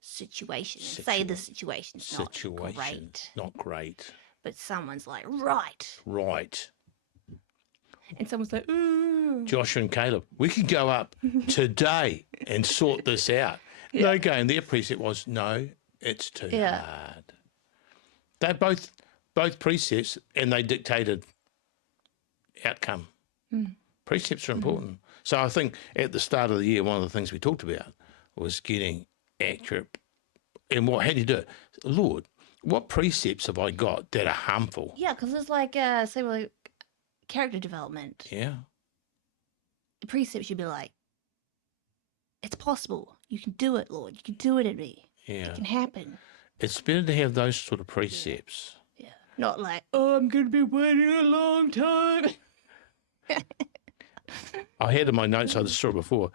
situation, and say the situation's not great, Not great. but someone's like, right. Right. And someone's like, ooh. Joshua and Caleb, we can go up today and sort this out. No, and their precept was, no, it's too hard. They both precepts, and they dictated outcome. Precepts are important. So I think at the start of the year, one of the things we talked about was getting accurate. And how do you do it? Lord, what precepts have I got that are harmful? Yeah, because it's say, character development. Yeah. The precept should be like, it's possible. You can do it, Lord. You can do it in me. Yeah. It can happen. It's better to have those sort of precepts. Yeah. Not like, oh, I'm going to be waiting a long time. I had in my notes, I just saw it before,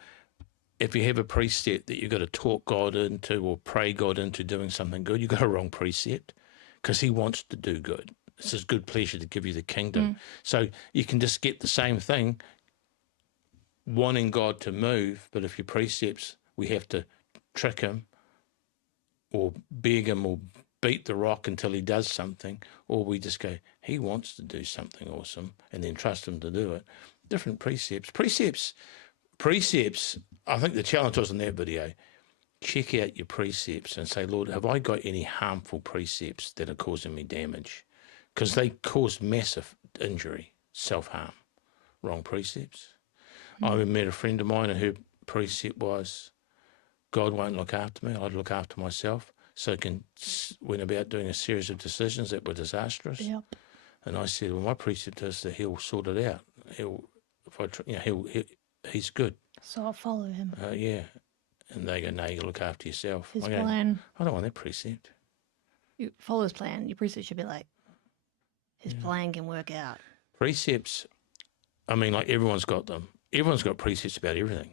if you have a precept that you've got to talk God into or pray God into doing something good, you've got a wrong precept because he wants to do good. It's his good pleasure to give you the kingdom. So you can just get the same thing, wanting God to move, but if your precepts, we have to trick him or beg him or beat the rock until he does something, or we just go, he wants to do something awesome, and then trust him to do it. Different precepts. Precepts, I think the challenge was in that video, check out your precepts and say, Lord, have I got any harmful precepts that are causing me damage? Because they cause massive injury, self-harm, wrong precepts. I met a friend of mine and her precept was, God won't look after me, I'd look after myself. So went about doing a series of decisions that were disastrous. Yep. And I said, well, my precept is that he'll sort it out. He's good. So I'll follow him. Yeah. And they go, no, you look after yourself. His I go, plan. I don't want that precept. You follow his plan. Your precept should be like, his plan can work out. Precepts, I mean, like everyone's got them. Everyone's got precepts about everything.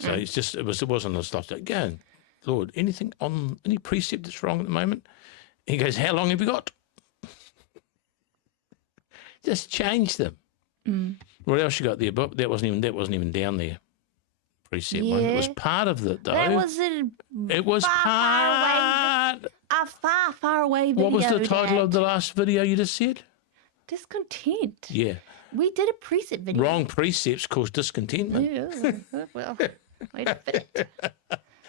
So it's just, it wasn't a stuff that, go, Lord, any precept that's wrong at the moment? He goes, how long have you got? Just change them. What else you got there? But that wasn't even down there. Precept one. It was part of it, though. That was It was part. A far away video. What was the title of the last video you just said? Discontent. Yeah. We did a precept video. Wrong precepts cause discontentment. Yeah. Well, way to fit it.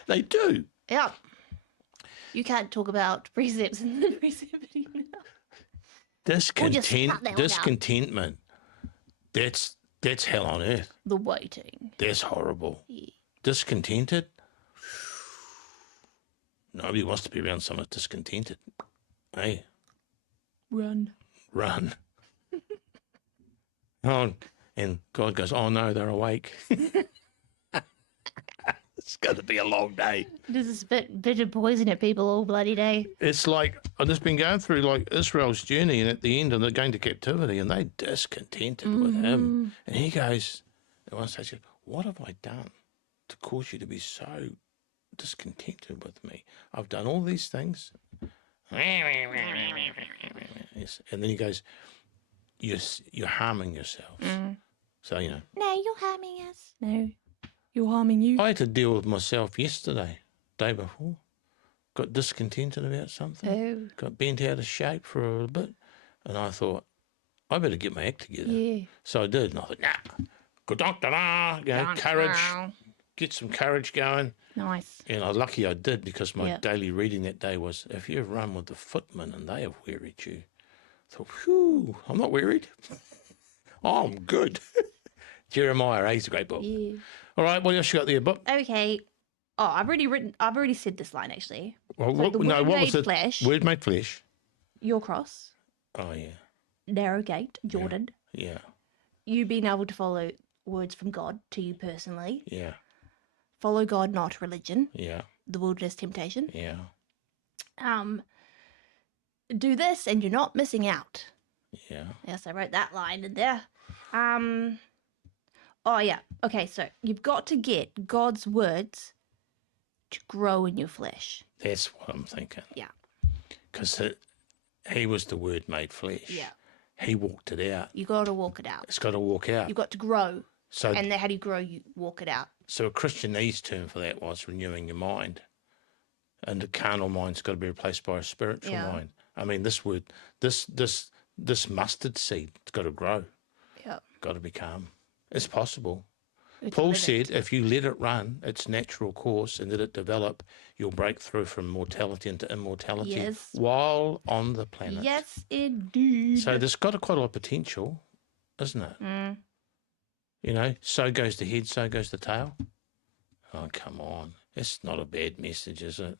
They do. Yeah. You can't talk about precepts in the precept video now. Discontentment. That's hell on earth. The waiting. That's horrible. Yeah. Discontented. Nobody wants to be around someone discontented. Hey, Run. Oh, and God goes, oh no, they're awake. It's going to be a long day. Just spit bitter poison at people all bloody day. It's like, I've just been going through like Israel's journey, and at the end, and they're going to captivity, and they discontented with him. And he goes, at one stage, what have I done to cause you to be so discontented with me? I've done all these things. Yes. And then he goes, you're harming yourselves. So, you know. No, you're harming us. No, you're harming you. I had to deal with myself yesterday, day before. Got discontented about something. Oh. Got bent out of shape for a little bit. And I thought, I better get my act together. Yeah. So I did. And I thought, courage. Get some courage going. Nice. And I'm lucky I did, because my daily reading that day was, if you run with the footmen and they have wearied you. I thought, whew, I'm not wearied. I'm good. Jeremiah, he's a great book. Yeah. All right, what else you got there, Bob? Okay. Oh, I've already said this line, actually. Well, So the what word was made it? flesh. Word made flesh. Your cross. Oh, yeah. Narrow gate. Jordan. Yeah. You being able to follow words from God to you personally. Yeah. Follow God, not religion. Yeah. The wilderness temptation. Yeah. Do this and you're not missing out. Yeah. Yes, I wrote that line in there. Oh, yeah. Okay, so you've got to get God's words to grow in your flesh. That's what I'm thinking. Yeah. Because he was the word made flesh. Yeah. He walked it out. You got to walk it out. It's got to walk out. You've got to grow. So, And then how do you grow? You walk it out. So a Christianese term for that was renewing your mind. And the carnal mind's got to be replaced by a spiritual mind. I mean, this mustard seed, it's got to grow. Yeah. Got to become. It's possible. If you Paul let said, it. if you let it run its natural course and let it develop, you'll break through from mortality into immortality Yes. while on the planet. Yes, indeed. So there's got quite a lot of potential, isn't it? Mm. You know, so goes the head, so goes the tail. Oh, come on. It's not a bad message, is it?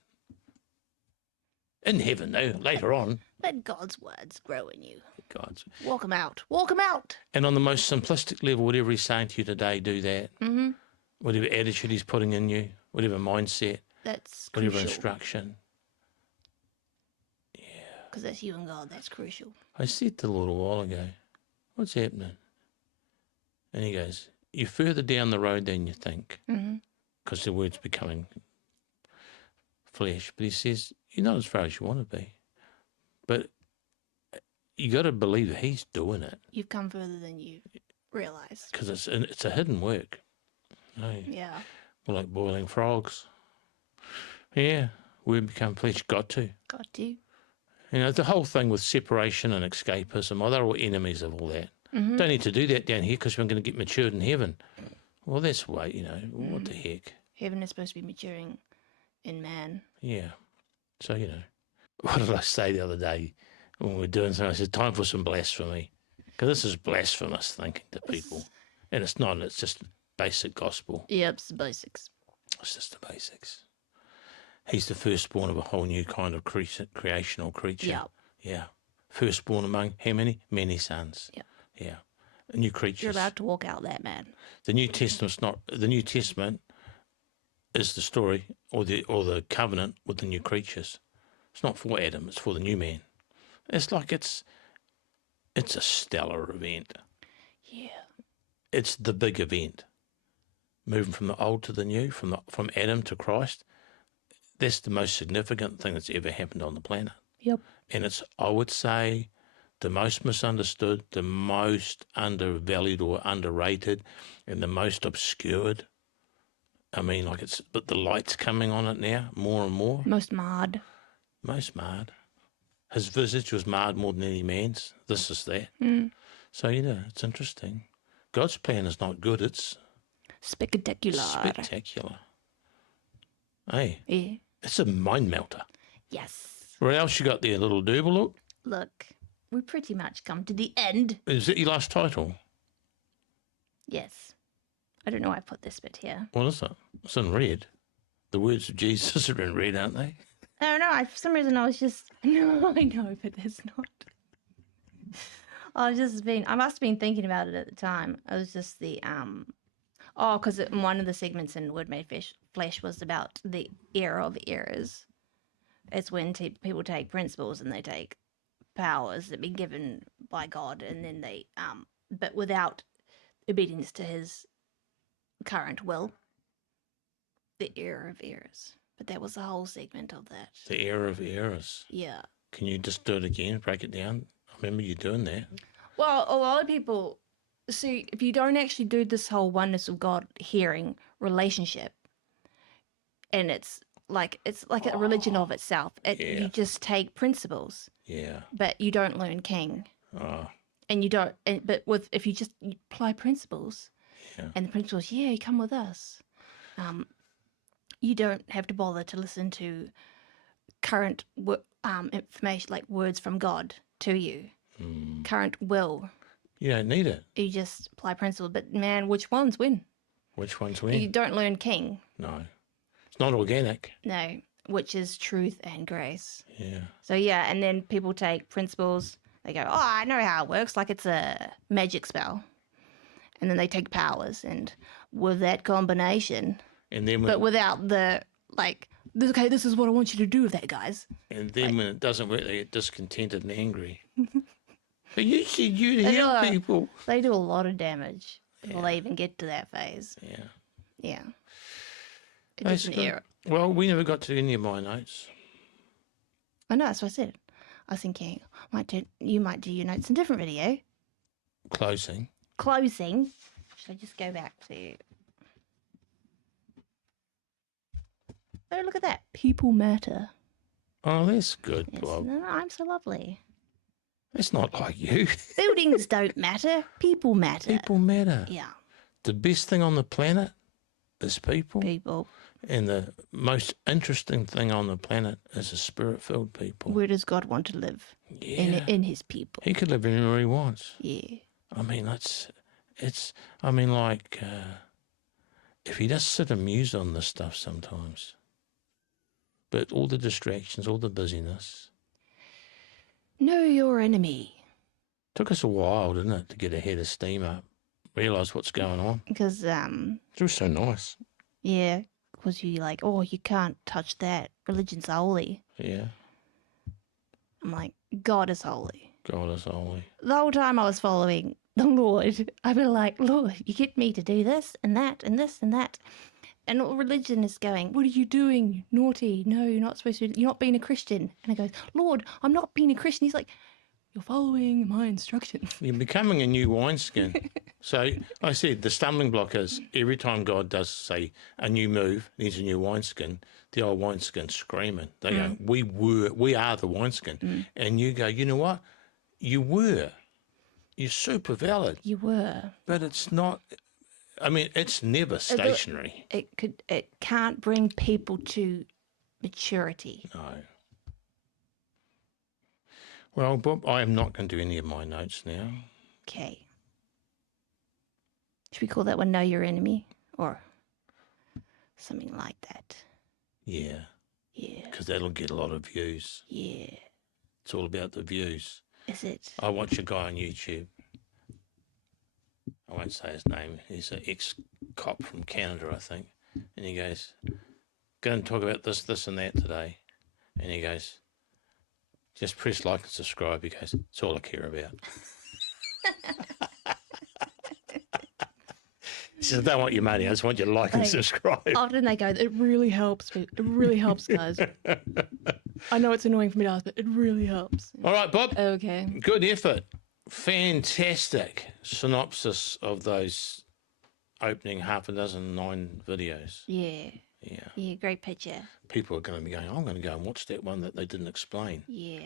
In heaven, though, later on. Let God's words grow in you. God's. Walk them out. Walk them out. And on the most simplistic level, whatever he's saying to you today, do that. Mm-hmm. Whatever attitude he's putting in you, whatever mindset, That's whatever crucial. instruction. Because that's you and God. That's crucial. I said to the Lord a while ago, what's happening? And he goes, you're further down the road than you think, because the word's becoming flesh. But he says, you're not as far as you want to be. But you got to believe that he's doing it. You've come further than you realise. Because it's a hidden work. Hey, Yeah. we're like boiling frogs. Yeah, we become flesh. Got to. Got to. You know, the whole thing with separation and escapism, they're all enemies of all that. Don't need to do that down here because we're going to get matured in heaven. Well, that's why, you know, what the heck. Heaven is supposed to be maturing in man. Yeah. So, you know, what did I say the other day when we were doing something? I said, time for some blasphemy. Because this is blasphemous thinking to people. And it's not, it's just basic gospel. Yep, it's the basics. It's just the basics. He's the firstborn of a whole new kind of creational creature. Yep. Yeah. Firstborn among how many? Many sons. Yep. Yeah. New creatures. You're about to walk out that, man. The New Testament's not. The New Testament is the story or the covenant with the new creatures. It's not for Adam. It's for the new man. It's like it's a stellar event. Yeah. It's the big event. Moving from the old to the new, from Adam to Christ. That's the most significant thing that's ever happened on the planet. Yep. And it's, I would say, the most misunderstood, the most undervalued or underrated, and the most obscured. I mean, but the light's coming on it now, more and more. Most marred. Most marred. His visage was marred more than any man's. This is that. So, you know, it's interesting. God's plan is not good, it's Spectacular. spectacular. Hey, Yeah. it's a mind melter. Yes. What else you got there, little Durble? Look, we pretty much come to the end. Is that your last title? Yes. I don't know why I put this bit here. What is it? It's in red. The words of Jesus are in red, aren't they? I don't know. For some reason, I was just... No, I know, but there's not. I must have been thinking about it at the time. It was just the... Oh, because one of the segments in Word Made Flesh was about the era of eras. It's when people take principles and they take powers that have been given by God, and then they... But without obedience to his current will. The era of eras. But that was the whole segment of that. The era of eras. Yeah. Can you just do it again, break it down? I remember you doing that. Well, a lot of people see if you don't actually do this whole oneness of God hearing relationship, and it's like a religion of itself. You just take principles, Yeah. but you don't learn king, Oh, and you don't. If you just apply principles, and the principles, you come with us. You don't have to bother to listen to current information like words from God to you. Current will. you don't need it. You just apply principles. But man, which ones win? Which one's You when? don't learn king. No. It's not organic. No, which is truth and grace. Yeah. So yeah, and then people take principles. They go, oh, I know how it works. Like it's a magic spell. And then they take powers. And with that combination... And then when, But without the, like, okay, this is what I want you to do with that, guys. when it doesn't work, they get discontented and angry. But you said you'd They heal do people. They do a lot of damage before they even get to that phase. Yeah. Yeah. It's That's just an good. era. Well, we never got to any of my notes. I know, that's what I said. I was thinking, you might do your notes in a different video. Closing. Closing. Should I just go back to... Oh, look at that. People matter. Oh, that's good, Yes. Bob. No, I'm so lovely. That's not like you. Buildings don't matter. People matter. People matter. Yeah. The best thing on the planet is people. People. And the most interesting thing on the planet is a spirit-filled people. Where does God want to live? Yeah. In his people. He could live anywhere he wants. Yeah. I mean, if he does sit and muse on this stuff sometimes, but all the distractions, all the busyness, Know your enemy. took us a while, didn't it, to get a head of steam up, realise what's going on. Because, It was so nice. yeah, because you like, oh, you can't touch that. Religion's holy. Yeah. I'm like, God is holy. God is holy. The whole time I was following the Lord, I'd be like, Lord, you get me to do this and that and this and that. And all religion is going, what are you doing? Naughty. No, you're not supposed to. You're not being a Christian. And I go, Lord, I'm not being a Christian. He's like, you're following my instructions. You're becoming a new wineskin. So I said the stumbling block is every time God does say a new move, needs a new wineskin, the old wineskin's screaming. They go, we are the wineskin. And you go, you know what? You were. You're super valid. You were. But it's not, I mean, it's never stationary. It can't bring people to maturity. No. Well, Bob, I am not going to do any of my notes now. Okay. Should we call that one Know Your Enemy? Or something like that? Yeah. Yeah. Because that'll get a lot of views. Yeah. It's all about the views. Is it? I watch a guy on YouTube. I won't say his name. He's an ex-cop from Canada, I think. And he goes, going to talk about this, this and that today. And he goes, just press like and subscribe. He goes, it's all I care about. He says, I don't want your money. I just want you to like and subscribe. Often they go, it really helps. It really helps, guys. I know it's annoying for me to ask, but it really helps. All right, Bob. Okay. Good effort. Fantastic synopsis of those opening 9 videos. Yeah. Yeah. Yeah, great picture. People are going to be going, I'm going to go and watch that one that they didn't explain. Yeah.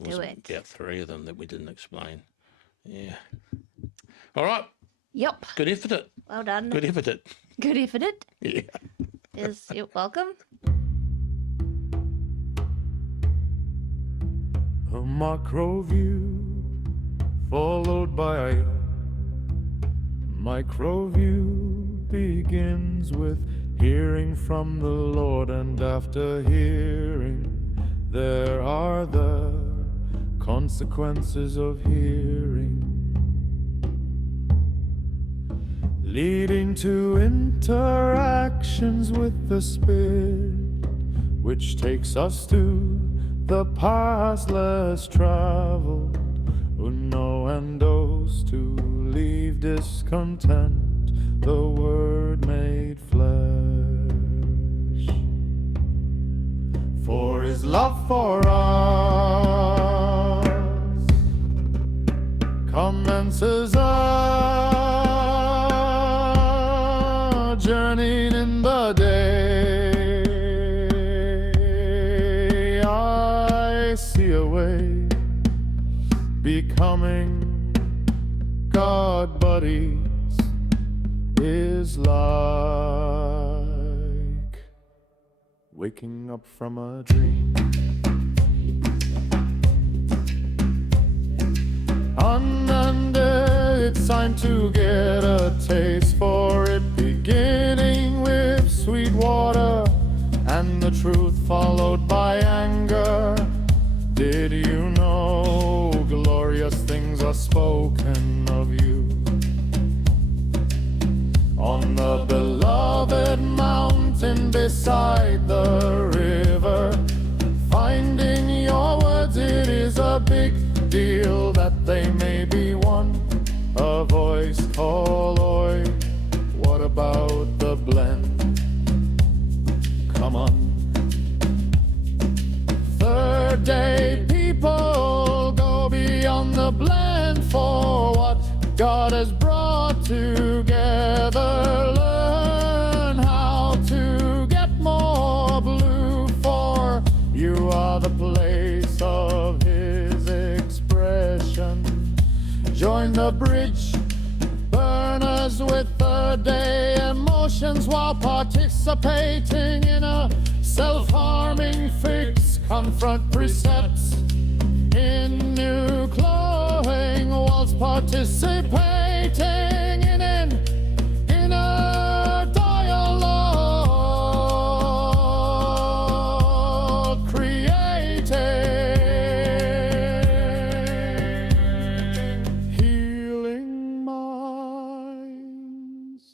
There Do was it. about 3 of them that we didn't explain. Yeah. All right. Yep. Good effort. It. Well done. Good effort. It. Good effort. Yeah. Yes, you're welcome. A macro view followed by a micro view begins with hearing from the Lord, and after hearing there are the consequences of hearing, leading to interactions with the Spirit, which takes us to the paths less traveled, uno and os, to leave discontent, the Word made flesh. For His love for us commences a journey in the day. I see a way, becoming God buddies is like waking up from a dream. And it's time to get a taste for it, beginning with sweet water and the truth followed by anger. Did you know glorious things are spoken of you on the beloved mountain beside the river? Finding your words, it is a big deal that they may be one. A voice call, oi, what about the blend? Come on. Third day people go beyond the blend for what God has brought together. Learn how to get more blue, for you are the place of His expression. Join the bridge burners with third day emotions while participating in a self-harming fix. Confront precepts in new clothing whilst participating in an inner dialogue, creating healing minds.